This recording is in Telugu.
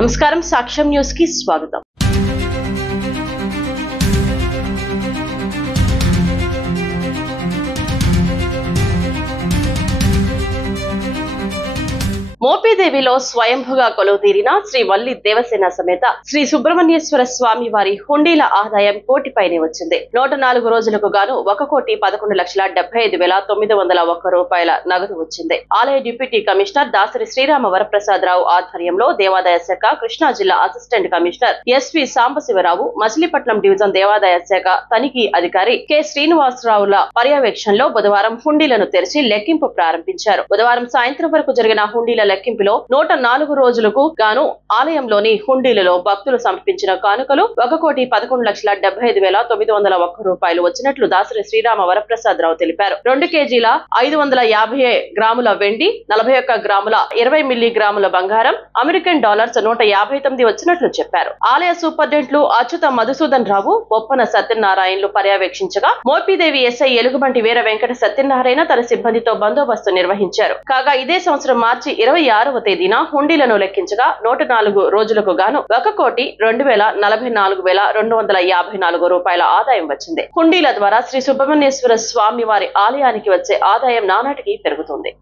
నమస్కారం, సాక్ష్యం న్యూస్ కి స్వాగతం. మోపిదేవిలో స్వయంభుగా కొలువుతీరిన శ్రీ వల్లి దేవసేన సమేత శ్రీ సుబ్రహ్మణ్యేశ్వర స్వామి వారి హుండీల ఆదాయం కోటిపైనే వచ్చింది. 104 రోజులకు గాను 1,11,75,901 రూపాయల నగదు వచ్చింది. ఆలయ డిప్యూటీ కమిషనర్ దాసరి శ్రీరామ వరప్రసాదరావు ఆధ్వర్యంలో దేవాదాయ శాఖ కృష్ణా జిల్లా assistant commissioner SV Sambasivarao, Machilipatnam division దేవాదాయ శాఖ తనిఖీ అధికారి కె శ్రీనివాసరావుల పర్యవేక్షణలో బుధవారం హుండీలను తెరిచి లెక్కింపు ప్రారంభించారు. బుధవారం సాయంత్రం వరకు జరిగిన హుండీల లెక్కింపులో 104 రోజులకు గాను ఆలయంలోని హుండీలలో భక్తులు సమర్పించిన కానుకలు 1,75,901 రూపాయలు వచ్చినట్లు దాసరి శ్రీరామ వరప్రసాదరావు తెలిపారు. 2 కేజీల 550 గ్రాముల వెండి, 41 గ్రాముల 20 మిల్లీగ్రాముల బంగారం, అమెరికన్ డాలర్స్ 159 వచ్చినట్లు చెప్పారు. ఆలయ సూపరింటెండెంట్లు అచ్యుత మధుసూదన్ రావు, బొప్పన సత్యనారాయణలు పర్యవేక్షించగా మోపిదేవి ఎస్ఐ ఎలుగుబంటి వీర వెంకట సత్యనారాయణ తన సిబ్బందితో బందోబస్తు నిర్వహించారు. కాగా ఇదే సంవత్సరం మార్చి 26వ తేదీన హుండీలను లెక్కించగా 104 రోజులకు గాను 1,44,254 రూపాయల ఆదాయం వచ్చింది. హుండీల ద్వారా శ్రీ సుబ్రహ్మణ్యేశ్వర స్వామి వారి ఆలయానికి వచ్చే ఆదాయం నానాటికి పెరుగుతుంది.